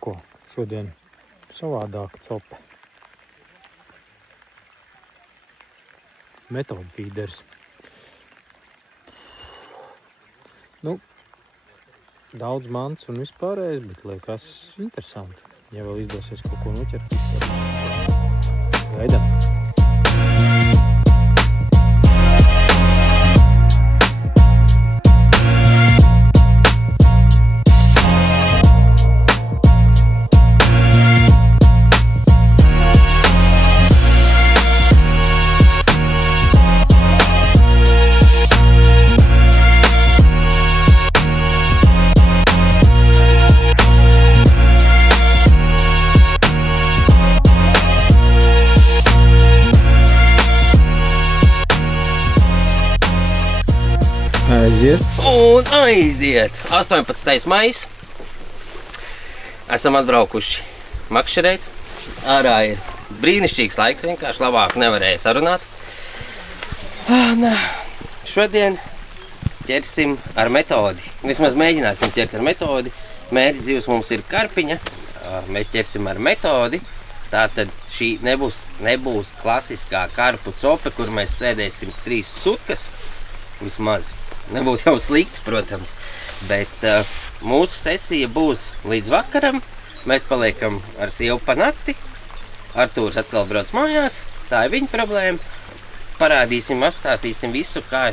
Ko šodien savādāk cope. Metodu feeders. Daudz mants un vispārējais, bet liekas interesanti. Ja vēl izdosies kaut ko noķert, gaidām. Aiziet! 18. maijs. Esam atbraukuši makšķerēt. Ārā ir brīnišķīgs laiks, vienkārši labāk nevarēja sarunāt. Šodien ķersim ar metodi. Vismaz mēģināsim ķert ar metodi. Mērķis zivs mums ir karpiņa. Mēs ķersim ar metodi. Tātad šī nebūs klasiskā karpu cope, kur mēs sēdēsim 3 sutkas. Vismaz. Nebūtu jau slikti, protams, bet mūsu sesija būs līdz vakaram. Mēs paliekam ar sievu pa nakti. Artūrs atkal brauc mājās, tā ir viņa problēma. Parādīsim, apstāstīsim visu, kā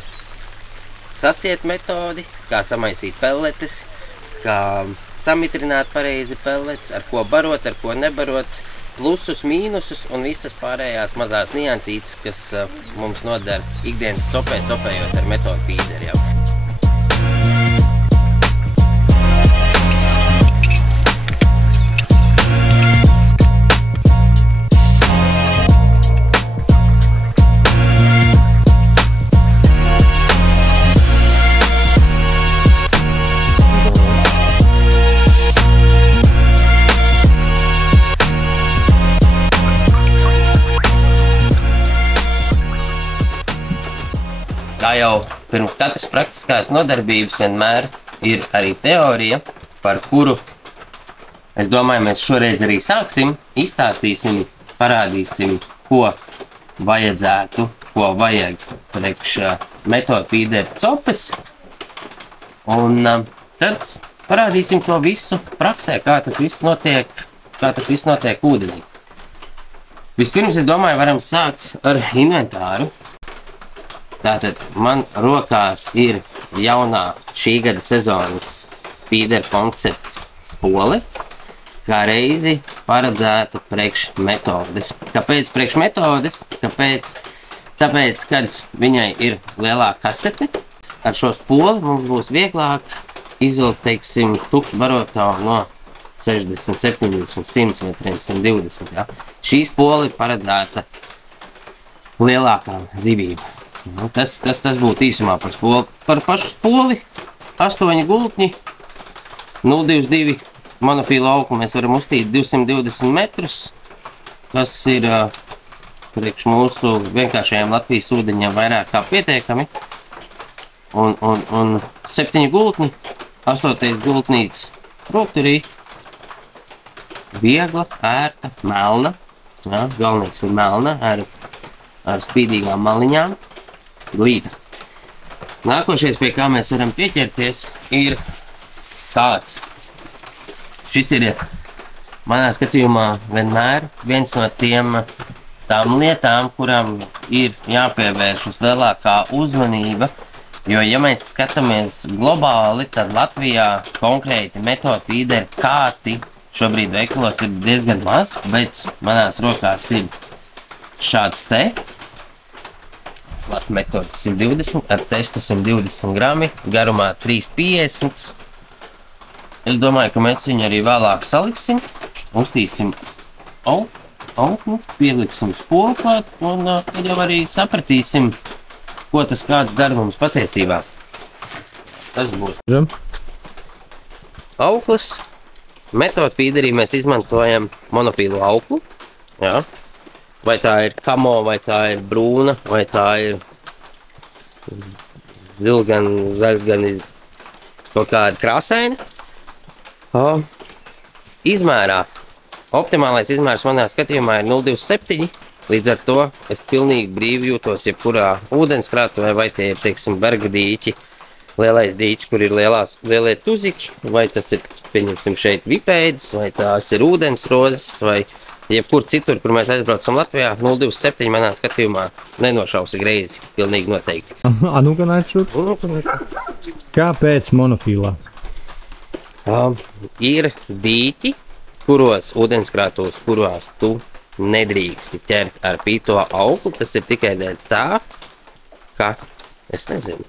sasiet metodi, kā samaisīt pelletes, kā samitrināt pareizi pellets, ar ko barot, ar ko nebarot, plusus, mīnusus un visas pārējās mazās niansītes, kas mums nodara ikdienas copējot ar metodu feederiem. Kā jau pirms katras praktiskās nodarbības vienmēr ir arī teorija, par kuru, es domāju, mēs šoreiz arī sāksim, izstāstīsim, parādīsim, ko vajadzētu, ko vajag priekš metodu feeder copes. Un tad parādīsim to visu praksē, kā tas viss notiek ūdenī. Vispirms, es domāju, varam sākt ar inventāru. Tātad man rokās ir jaunā šī gada sezonas feeder koncepts spole, kā reizi paredzēta priekš metodes. Kāpēc priekš metodes? Tāpēc, kad viņai ir lielāka kasete, ar šo spoli mums būs vieglāk izvilkt, teiksim, tukšu barotavu no 60, 70, 100 metriem, 120. Ja? Šī spole ir paredzēta lielākām zivīm. Tas būtu īsumā par spoli. Par pašu spoli 8 gultņi, 0,22 monofīlu auku mēs varam uztīt 220 metrus, kas ir priekš mūsu vienkāršajiem Latvijas ūdeņiem vairāk kā pietiekami. Un 7 gultņi, 8. gultnīts rokturī, viegla, ērta, melna. Ja, galvenais ir melna ar spīdīgām maliņām. Glīta. Nākošais, pie kā mēs varam pieķerties, ir tāds. Šis ir, manā skatījumā, vienmēr viens no tām lietām, kurām ir jāpievēršas lielākā uzmanība, jo, ja mēs skatāmies globāli, tad Latvijā konkrēti metodu feeder kāti šobrīd veikalos ir diezgan maz, bet manās rokās ir šāds te. Metodas 120, ar testu 120 grami, garumā 350. Es domāju, ka mēs viņu arī vēlāk saliksim, uztīsim auklu, pieliksim spolu klāt, un tad jau arī sapratīsim, ko tas kāds dara mums patiesībā. Tas būs. Auklis. Metodu feederī mēs izmantojam monofīlu auklu. Jā. Vai tā ir kamo, vai tā ir brūna, vai tā ir zilgan, zaļgan, kaut kāda krāsaina. izmērā, optimālais izmērs manā skatījumā ir 0,27. Līdz ar to es pilnīgi brīvi jūtos jebkurā ūdenskrātuvē, vai tie ir, teiksim, berga dīķi, lielais dīķis, kur ir lielie tuziķi, vai tas ir, pieņemsim, šeit vipēdis, vai tās ir ūdensrozes, vai jebkur citur, kur mēs aizbraucam Latvijā, 0,27 manā skatījumā nenošausi greizi, pilnīgi noteikti. Nu gan atšūt. Kāpēc monofīlā? Ir dīķi, kuros ūdenskrātuves, kurās tu nedrīksti ķert ar pīto auklu. Tas ir tikai dēļ tā, ka es nezinu.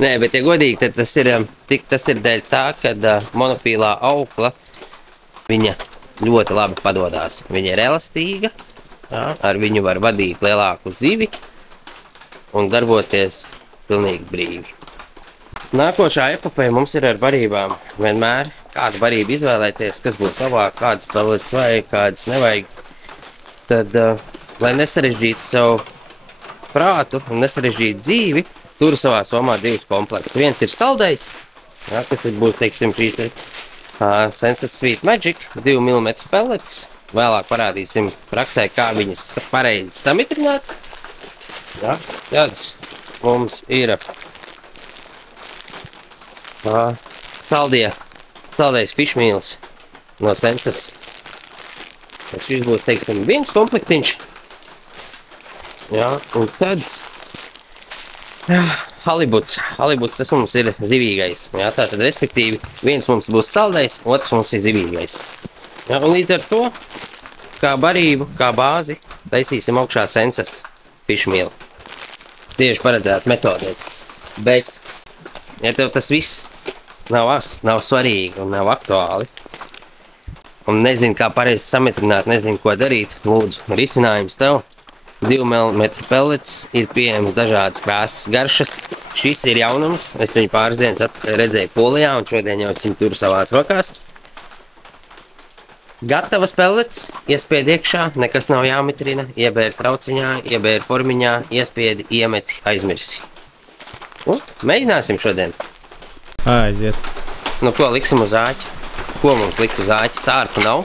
Nē, bet ja godīgi, tad tas ir dēļ tā, ka monofīlā aukla, viņa ļoti labi padodās. Viņa ir elastīga, ar viņu var vadīt lielāku zivi un darboties pilnīgi brīvi. Nākošā epopēja mums ir ar barībām. Vienmēr kādu barību izvēlēties, kas būtu labāk, kādas pellets vajag, kādas nevajag. Tad, lai nesarežģītu savu prātu un nesarežģītu dzīvi, turu savā somā divus komplektus. Viens ir saldais, kas būs, teiksim, šīs Senses Sweet Magic 2 mm pellets. Vēlāk parādīsim praksē, kā viņas pareizi samitrināt. Tad mums ir saldais fishmeals no Senses. Šis būs, teiksim, viens komplektiņš. Un tad halibuts. Halibuts tas mums ir zivīgais. Tātad, respektīvi, viens mums būs saldais, otrs mums ir zivīgais. Un līdz ar to, kā barību, kā bāzi, taisīsim augšā Senses fishmeal. Tieši paredzēt metodē. Bet, ja tev tas viss nav svarīgi un nav aktuāli, un nezinu, kā pareizi samitrināt, nezinu, ko darīt, lūdzu, risinājums tev. 2 mm pellets ir pieejams dažādas krāsas garšas. Šis ir jaunums, es viņu pāris dienas redzēju Polijā, un šodien jau es viņu turu savās rokās. Gatavas pellets, iespied iekšā, nekas nav jāmitrina, iebēr trauciņā, iebēr formiņā, iespiedi, iemeti, aizmirsi. Mēģināsim šodien. Aiziet. Nu, ko liksim uz āķi? Ko mums likt uz āķi? Tārpu nav.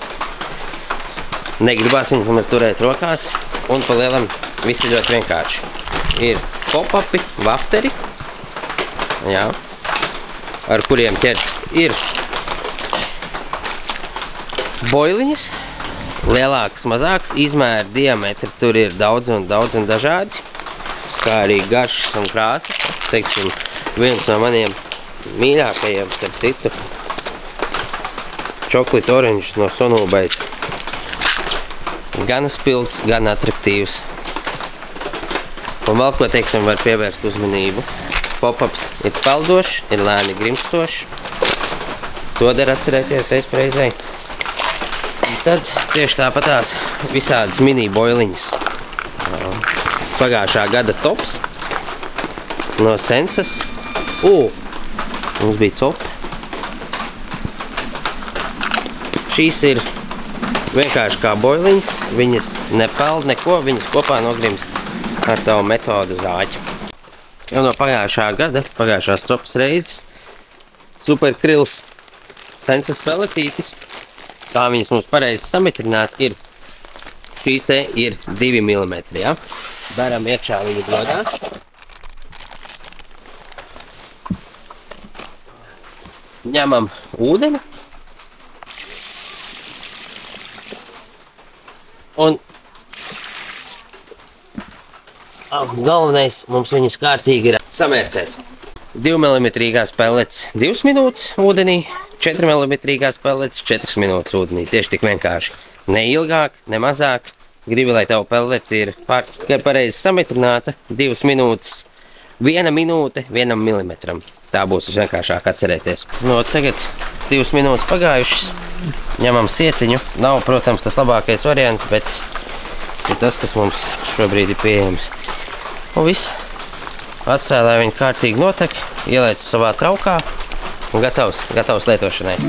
Negribās viņas nemaz turēt rokās. Un pa lielam viss ir ļoti vienkārši. Ir pop-upi, vafteri, ar kuriem ķert. Ir boiliņas, lielākas, mazākas, izmēri, diametri, tur ir daudz un dažādi, kā arī garšas un krāsas. Teiksim, viens no maniem mīļākajiem, starp citu, chocolate orange no Sonulbaits. Gan spilgts, gan atraktīvs. Un vēl ko, teiksim, var pievērst uzmanību. Pop-ups ir peldošs, ir lēni grimstošs. To dar atcerēties aizpreizai. Tad tieši tāpatās visādas mini boiliņas. Pagājušā gada tops no Senses. Mums bija copi. Šīs ir vienkārši kā boiliņas. Viņas nepeld neko, viņas kopā nogrimst ar tavu metodu uz āķi. Jau no pagājušā gada, pagājušās copas reizes, superkrils Senses pelletītis. Kā viņas mums pareizi samitrināt ir, šīs te ir 2 mm, Beram iekšā viņu blodā. Ņemam ūdeni. Un galvenais mums viņas kārtīgi ir samērcēt. 2 mm pellets 2 minūtes ūdenī, 4 mm pellets 4 minūtes ūdenī. Tieši tik vienkārši. Ne ilgāk, ne mazāk. Gribi, lai tavu pelleti ir pareizi samitrināta. 2 minūtes, 1 minūte 1 mm. Tā būs vienkāršāk atcerēties. Tagad 2 minūtes pagājušas. Ņemam sietiņu. Nav, protams, tas labākais variants, bet tas ir tas, kas mums šobrīd ir pieejams. Un viss. Atstāj, lai viņi kārtīgi notek, ieliec savā traukā un gatavs lietošanai.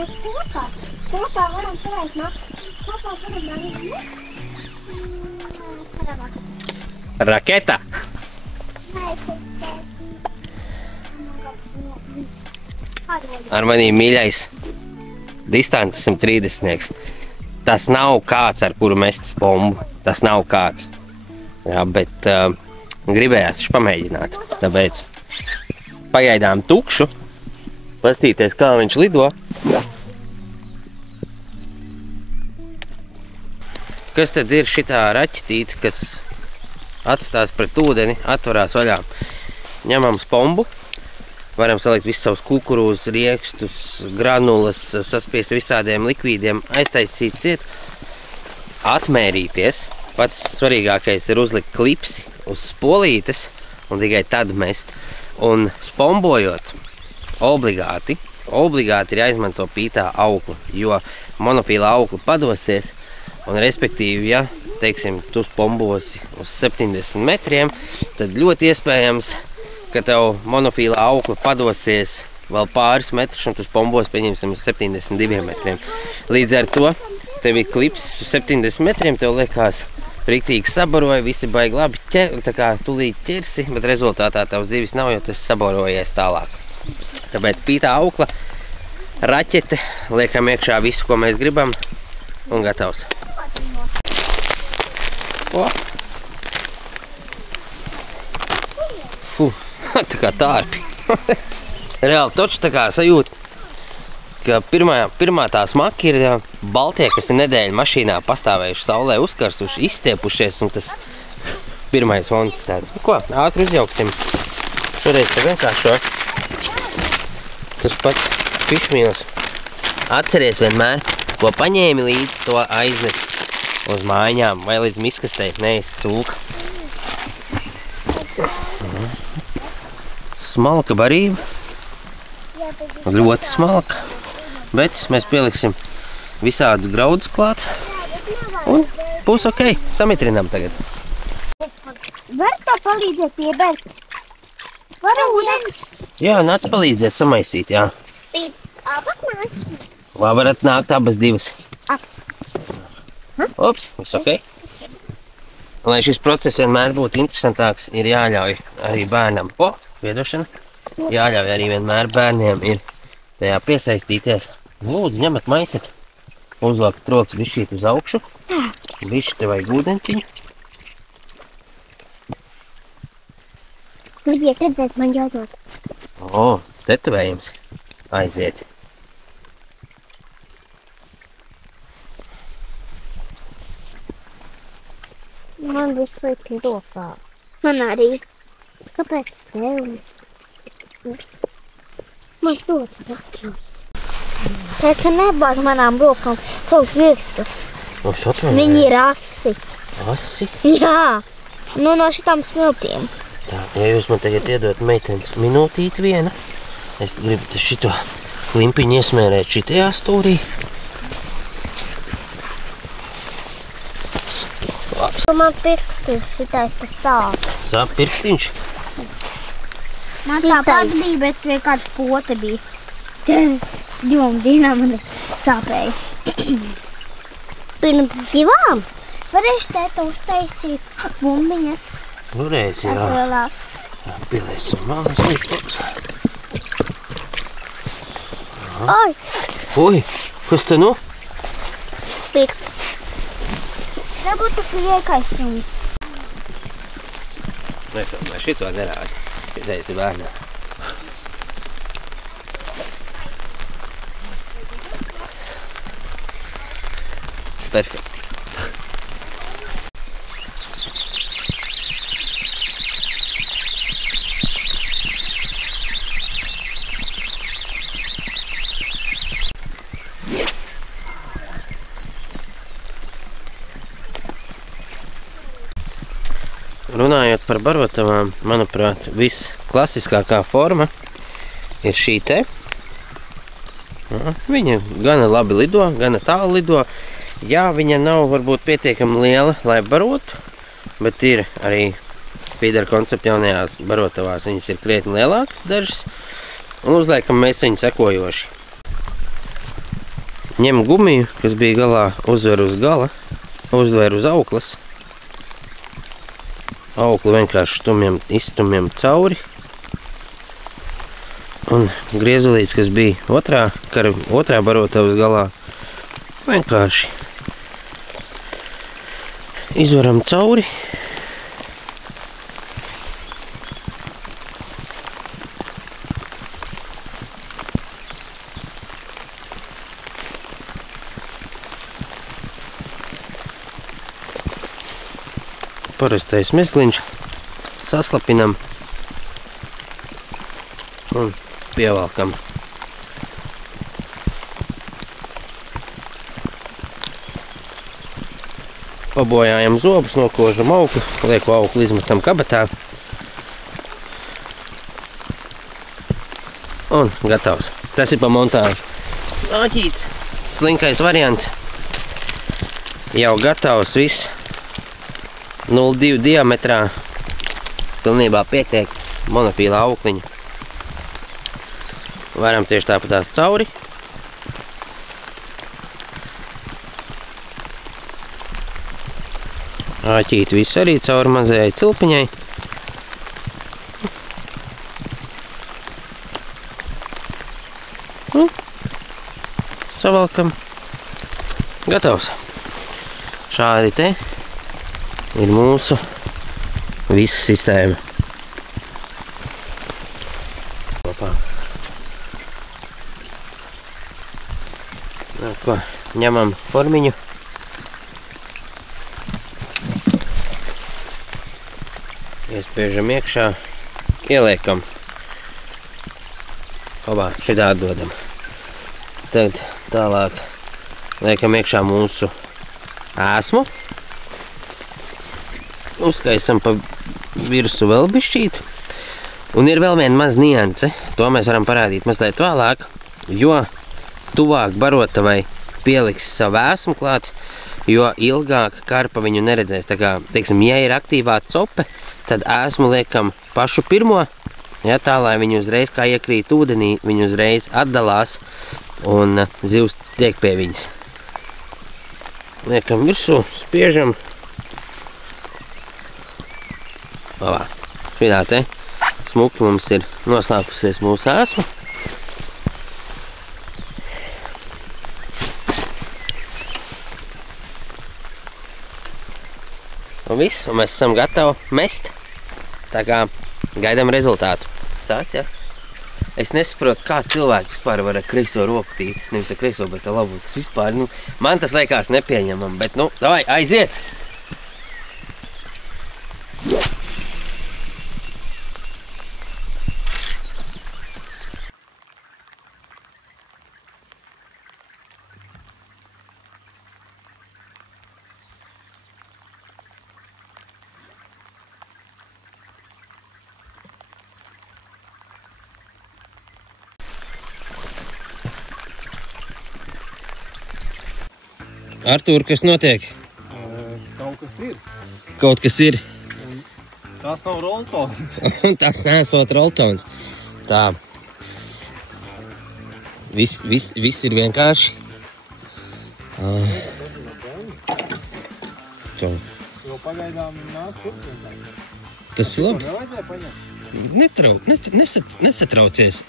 mēs kopā. Kopā varam turēt kopā varam darīt. Raketa! Ar manī mīļais distances 130. Tas nav kāds, ar kuru mest pombu. Tas nav kāds. Jā, bet gribējās pamēģināt. Tāpēc pagaidām tukšu. Pastīties, kā viņš lido. Kas tad ir šitā raķetīte, kas atstās pret ūdeni, atvarās vaļā? Ņemam pombu. Varam salikt visus savus kukurūzus, riekstus, granulas, saspiest visādiem likvīdiem, aiztaisīt ciet, atmērīties. Pats svarīgākais ir uzlikt klipsi uz spolītes un tikai tad mest. Un spombojot, obligāti ir jāizmanto pītā aukla, jo monofīla aukla padosies. Un respektīvi, ja, teiksim, tu spombosi uz 70 metriem, tad ļoti iespējams, ka tev monofīla aukla padosies vēl pāris metrus, un tu spombos, pieņemsim, uz 72 metriem. Līdz ar to tev ir klips uz 70 metriem, tev liekas riktīgi sabaroja, visi baigi labi tā kā tulīt ķersi, bet rezultātā tev zivis nav, jo tas sabarojies tālāk. Tāpēc pītā aukla, raķete, liekam iekšā visu, ko mēs gribam, un gatavs. Tā kā tārpi. Reāli toči tā kā sajūt, ka pirmā tā smaki ir baltie, kas ir nedēļu mašīnā pastāvējuši, saulē uzkarsuši, izstiepušies, un tas pirmais fonds tāds. Ko, ātri uzjauksim. Šoreiz te vienkāršo. Tas pats pišmīls. Atceries vienmēr, ko paņēmi līdzi, to aiznes uz mājām vai līdz miskastei, neesi cūka. Smalka barība. Ļoti smalka. Bet mēs pieliksim visādus graudus klāt. Un būs ok. Samitrinām tagad. Var tā palīdzēt piebērt? Var ūdeni? Jā, nāc palīdzēt samaisīt, jā. Apak nāc. Vai varat nākt abas divas? Ops, viss ok. Lai šis process vienmēr būtu interesantāks, ir jāļauj arī bērnam. Piedošana. Jāļauj arī vienmēr bērniem ir tajā piesaistīties. Lūdzu, ņemat maiset. Uzlākat rokas bišķīt uz augšu. Bišķi te vajag ūdeņķiņu. Gribiet redzēt, man jādod. Tetovējums. Aiziet. Man viss slikti rokā. Man arī. Kāpēc tev? Man ļoti traki. Tā ka nebāz manām rokām savus virstus. Es atvainojos. Viņi ir asi. Asi? Jā. No šitām smiltīm. Tā, ja jūs man tagad iedot meitenes minūtīti viena, es gribu šito klimpiņu iesmērēt šitajā stūrī. Man pirkstīns šitais tas sāp. Sāp pirkstiņš? Man tāpat bija, bet vienkārši pote bija. Divam dienām man sāpēja. Pirms divām varēšu tēta uztaisīt bumbiņas. Varēs, jā. Tās lielās. Jā, pilēsim malas līdz. Oi! Oi, kas te nu? Pirks. Varbūt tas ir iekaisums. Nekamēr šito nerādi. Šitais ir bērnā. Perfekti. Runājot par barotavām, manuprāt, visklasiskākā forma ir šī te. Viņa gana labi lido, gana tālu lido. Jā, viņa nav varbūt pietiekami liela, lai barotu, bet ir arī feeder koncepta jaunajās barotavās. Viņas ir krietni lielākas dažas, un uzliekam mēs viņu sekojoši. ņem gumiju, kas bija galā, uzver uz gala, uzver uz auklas. Auklu vienkārši izstumjam cauri. Un griezulīts, kas bija otrā barotavas galā, vienkārši izvaram cauri. Parastais mezgliņš, saslapinam un pievalkam. Pabojājam zobus, nokožam auklu, lieku auklu izmetam kabatā. Un gatavs. Tas ir pa montāžu. Āķīts, slinkais variants. Jau gatavs viss. 0,2 diametrā. Pilnībā pietiek monofīla aukliņa. Varam tieši tāpatās cauri. Āķīt visu arī cauri mazajai cilpiņai. Savalkam. Gatavs. Šādi te ir mūsu visa sistēma. Ko, ņemam formiņu. Iespiežam iekšā, ieliekam. Hopā, šitā atdodam. Tad tālāk liekam iekšā mūsu ēsmu. Uzkaisam pa virsu vēl bišķīt. Un ir vēl viena maz nianse. To mēs varam parādīt mazliet vēlāk, jo tuvāk barotavai pieliks savu ēsmu klāt, jo ilgāk karpa viņu neredzēs. Tā kā, teiksim, ja ir aktīvā cope, tad ēsmu liekam pašu pirmo, ja, tā, lai viņi uzreiz, kā iekrīt ūdenī, viņi uzreiz atdalās un zivs tiek pie viņas. Liekam virsū, spiežam. Labā, šitā te smuki mums ir noslēpusies mūsu ēsma. Un viss, un mēs esam gatavi mest. Tā kā gaidām rezultātu. Tāds, jā. Es nesaprotu, kā cilvēki vispār var ar kreiso roku tīt. Nevis ar kreiso, bet ar labu. Tas vispār, man tas liekas nepieņemam, bet, davai, aiziet! Artūr, kas notiek? Kaut kas ir. Tas nav roltons. Tas nesot roltons. Tā. Viss ir vienkārši. Jo pagaidām nāk turpināt. Tas ir labi. Nevajadzēja paņemt? Nesatraucies.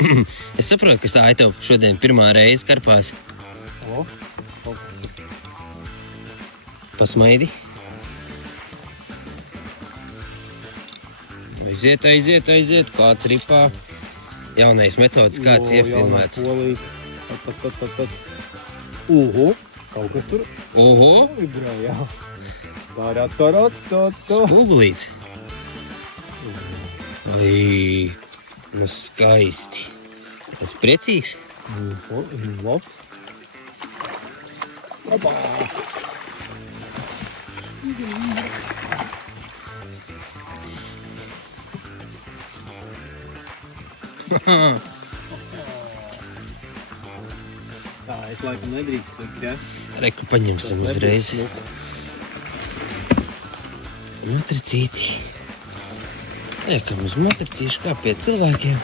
Es saprotu, ka tā ir tev šodien pirmā reize karpās. Pasmaidi. Aiziet. Klāts ripā. Jaunais metods, kāds iefilmēts. Kaut kas tur. Oho. Spūgulīts. Ai, skaisti. Tas priecīgs. Labs. Tā, es laikam nedrīkst likt, ja? Reku paņemsim uzreiz. Matricīti. Liekam uz matricīšu kā pie cilvēkiem.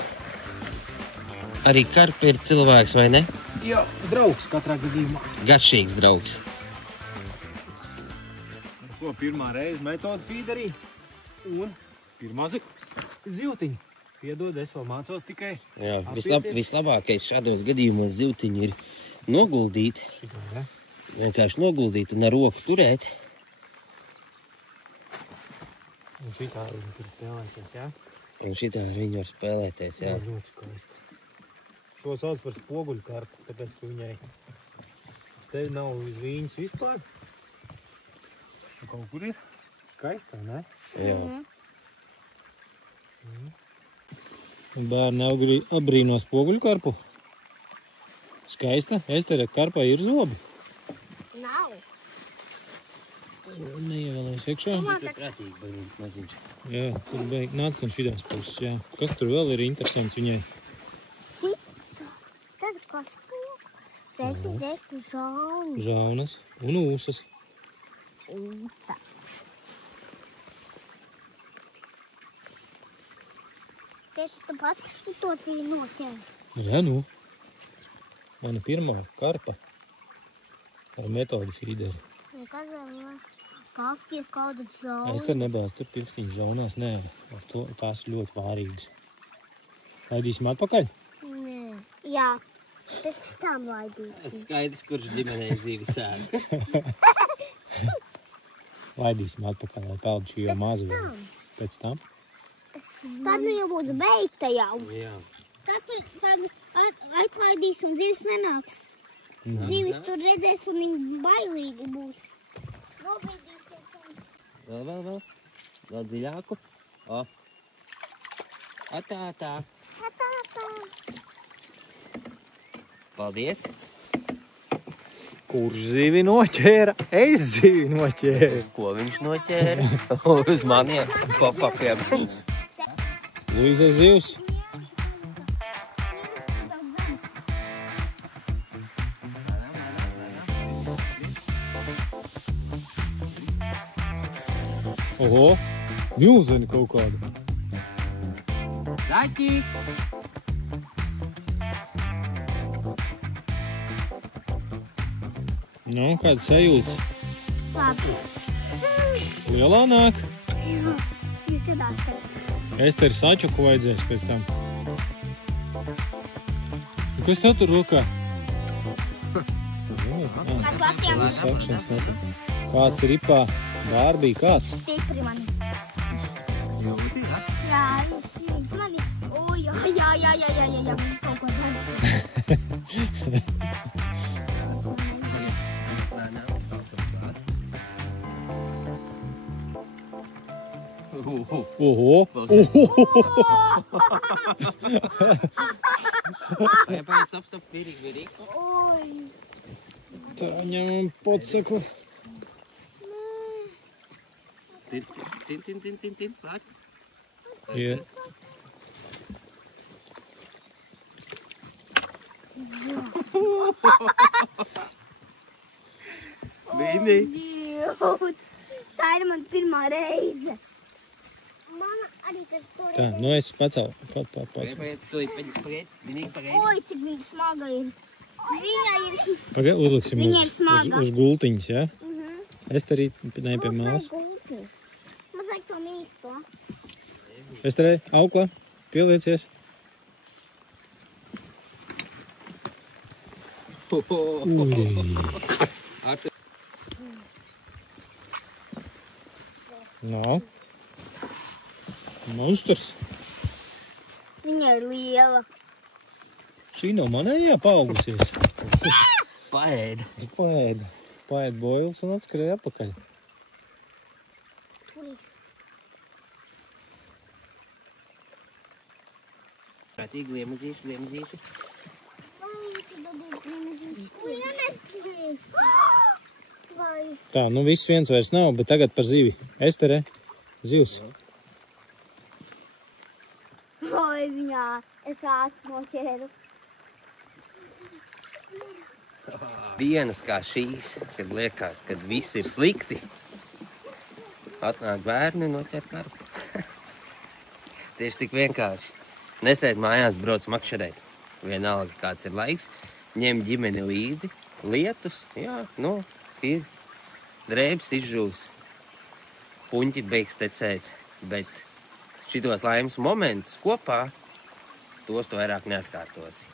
Arī karpa ir cilvēks, vai ne? Jā, draugs katrā gadījumā. Garšīgs draugs. Ko pirmā reize metoda feederī un pirmā zivtiņa. Piedod, es vēl mācos tikai. Jā, vislabākais šādos gadījumos zivtiņi ir noguldīt. Šitā, ja? Vienkārši noguldīt un ar roku turēt. Un šitā viņi tur spēlēties, jā? Un šitā ar viņu var spēlēties, jā. Ļoti skaisti. Šo sauc par spoguļu karpu, tāpēc, ka viņai tevi nav uz viņas vispār. Un kaut kur ir skaistā, ne? Jā. Bērni apbrīno spoguļu karpu. Skaista. Estere, karpai ir zobi. Nav. Neievēlēs iekšā. Tur prātīgi baļīt maziņš. Jā, tur beig nāc no šitās puses, jā. Kas tur vēl ir interesants viņai? Tad kas spokas. Rezi, žaunas. Žaunas un ūsas. Ūsas. Teici, tu pats šito divi noķēri. Jā, nu. Mana pirmā karpa ar metodu feederi. Nekad vēl kalsties kādu žaunu. Es tur nebāz, tur pirkstiņš žaunās, nē. Ar to tās ļoti vārīgas. Laidīsim atpakaļ? Nē. Jā, pēc tam laidīsim. Skaidrs, kurš ģimenei zivi sēd. Laidīsim atpakaļ, lai peldu šī jau maza vēl. Pēc tam? Tad nu jau būs beigta jau. Jā. Tad atlaidīs un dzīves nenāks. Dzīves tur redzēs un viņi bailīgi būs. Nobīdīsies un... Vēl. Vēl dziļāku. O. Atā. Tā. Paldies. Kurš zivi noķēra? Es zivi noķēru. Uz ko viņš noķēra? Uz maniem papakiem. Luīzai zivs. Oho, milzeni kaut kāda. Zaķi! Nu, kāda sajūtas? Labi. Lielā nāk. Izskatās, ka... Esteri sačuku vajadzēs pēc tam. Kas tev tur rokā? Mēs lasījām. Sakšanas netam. Kāds ir ipā? Bārbī, kāds? Stipri mani. Jūti, ja? Jā, viņš mani. O, jā, viņš kaut ko dara. Oho! Stop, virīgi. Oi. Tā ņemam podsaku. Tin, klāt. Jā. Vīnī. Tā ir man pirmā reize. Mana arī, kas tur Tā, nu es pacēlu. Pagaid, vinīgi pagaid. Oi, cik viņa smaga ir. Viņa ir... Pagaid, uzliksim Viņa ir smaga. uz gultiņas, jā? Esteri, ne pie mājas. Mums vajag to mīksto. Esteri, aukla, pieliecies. Nav. Monsters. Viņa ir liela. Šī nav manējā paaugusies. Paēda. Paēd boils un atskrēja apakaļ. Prātīgi liemazīši. Tā, nu viss viens vairs nav, bet tagad par zivi. Estere, zivs. Oi, viņā. Es ātri noķēru. Dienas kā šīs, kad liekas, kad viss ir slikti, atnāk bērni un noķer karpu. Tieši tik vienkārši. Nesēd mājās, brauc makšerēt. Vienalga, kāds ir laiks. ņem ģimeni līdzi, lietus, jā, nu, ir drēbes izžūs, puņķi beigs tecēt, bet šitos laimes momentus kopā, tos tu vairāk neatkārtosi.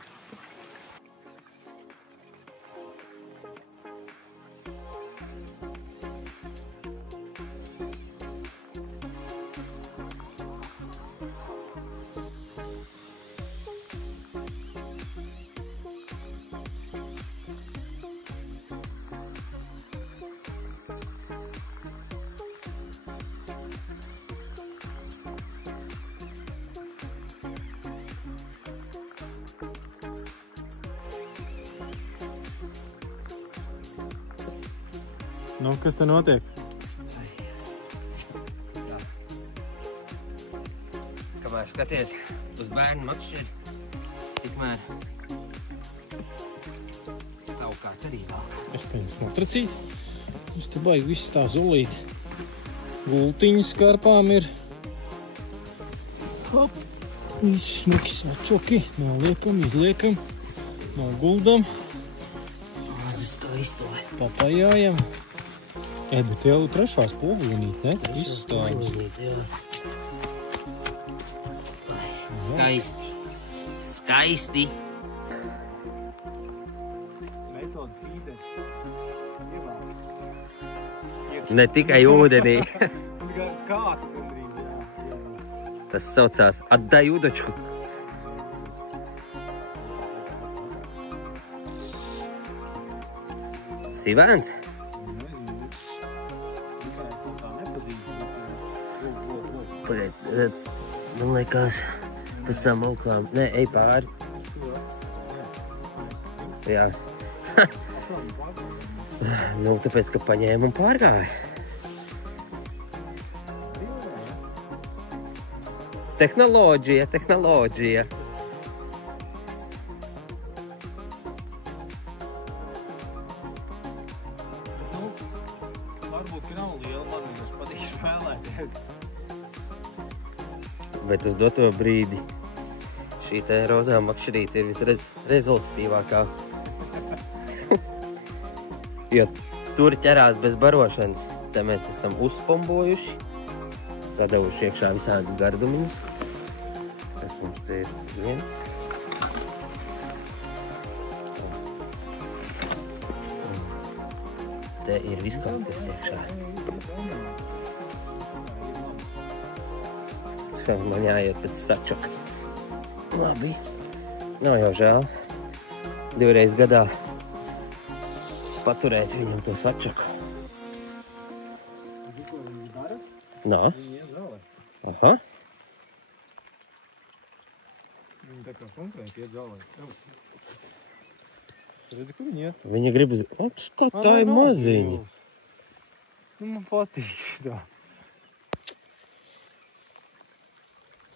Nu, kas te notiek? Kamēr skaties uz bērnu makšķeri, tikmēr savukārt arī vēl. Es te jums notracīju. Es te baigi viss tā zulīt. Gultiņas skarpām ir. Hop. Viss smuki sačoki. Noliekam, izliekam. Noguldam. Mazas skaistoja. Papajājam. Bet jau trešā spoguļinīt, ne? Viss tāds. Jā. Skaisti. Skaisti. Metoda feeders. Ne tikai ūdenī. Kā tu gandrīz, jā. Tas saucās atdai udačku. Sivēns? Man liekas, pēc tām auklām. Nē, ej pāri. Jā. Nu, tāpēc, ka paņēma un pārgāja. Tehnoloģija, tehnoloģija. Nu, varbūt, ka nav liela, man viņš patīk spēlēt. Bet uz doto brīdi šī te rozā makšķerīte ir visrezultatīvākā. Jo tur ķerās bez barošanas. Te mēs esam uzpombojuši, sadavuši iekšā visādi gardumiņus. Kas mums te ir viens. Te ir viskaut kas iekšā. Man jāiet pēc sačoka. Labi. Nav jau žēl. 2 reizes gadā paturēt viņam to sačoku. Ko viņi dara? Nā. Viņi iet zālē. Aha. Viņi tā kā konkrēti iet zālē. Redzi, kur viņi iet? Viņa grib uz... Ops, kā tā ir maziņa. Nu, man patīk šitā.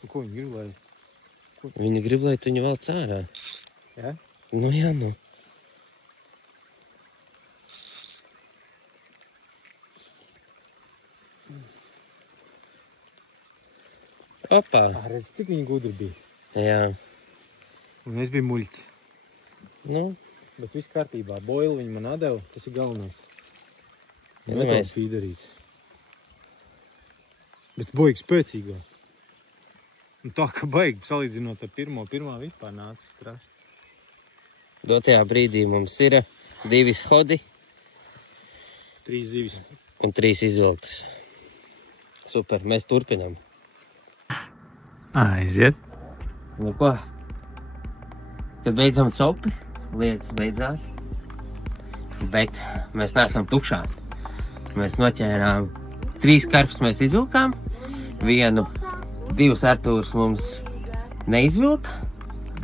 Ko viņi grib, lai? Viņa grib, lai tu viņu vēl cārā. Jā? Nu jā, nu. Opā. Redz, cik viņi gudri bija. Jā. Un es biju muļķis. Nu. Bet viss kārtībā. Boilu viņi man atdeva, tas ir galvenais. Ja, Metodas fīderīts. Bet baigi spēcīgā. Un tā, ka baigi, salīdzinot ar pirmā vispār nāca krāšs. Dotajā brīdī mums ir 2 hodi 3 zivis. un 3 izvilktas. Super, mēs turpinām. Aiziet. Nu ko? Kad beidzam copi, lietas beidzās. Bet mēs neesam tukšā. Mēs noķērām 3 karpus mēs izvilkām. 2 Artūrs mums neizvilka.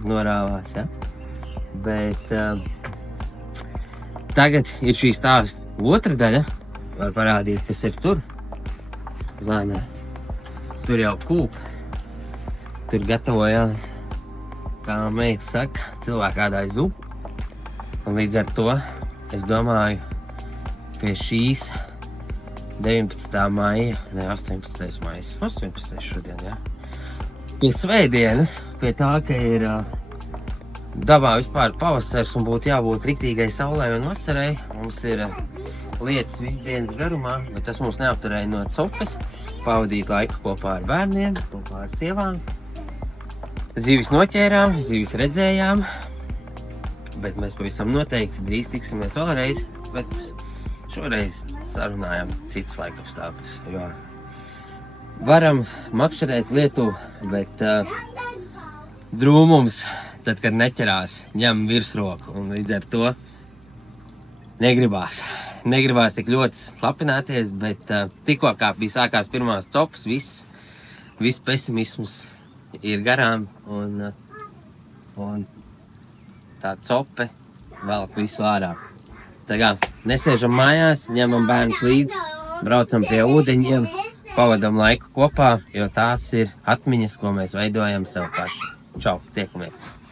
Norāvās, ja? Bet tagad ir šī stāsta otra daļa. Var parādīt, kas ir tur. Lēnē. Tur jau kūp. Tur gatavojās, kā meita saka, cilvēki ādāja zupu. Un līdz ar to, es domāju, pie šīs 19. maija, ne 18. maijas, 18. šodien, jā. Pie svētdienas, pie tā, ka ir dabā vispār pavasars un būtu jābūt riktīgai saulē un vasarai. Mums ir lietas visdienas garumā, bet tas mums neapturēja no copes. Pavadīt laiku kopā ar bērniem, kopā ar sievām. Zivis noķērām, zivis redzējām, bet mēs pavisam noteikti drīz tiksimies vēlreiz, bet šoreiz sarunājām citus laikapstākļus, jo varam makšķerēt Lietuvu, bet drūmums, tad, kad neķerās, ņem virsroku, un līdz ar to negribās. Negribās tik ļoti slapināties, bet tikko kā bija sākās pirmās copas, viss pesimisms ir garām, un tā cope velk visu ārā. Tā kā nesēžam mājās, ņemam bērnus līdzi, braucam pie ūdeņiem, pavadam laiku kopā, jo tās ir atmiņas, ko mēs veidojam sev paši. Čau, tiekamies!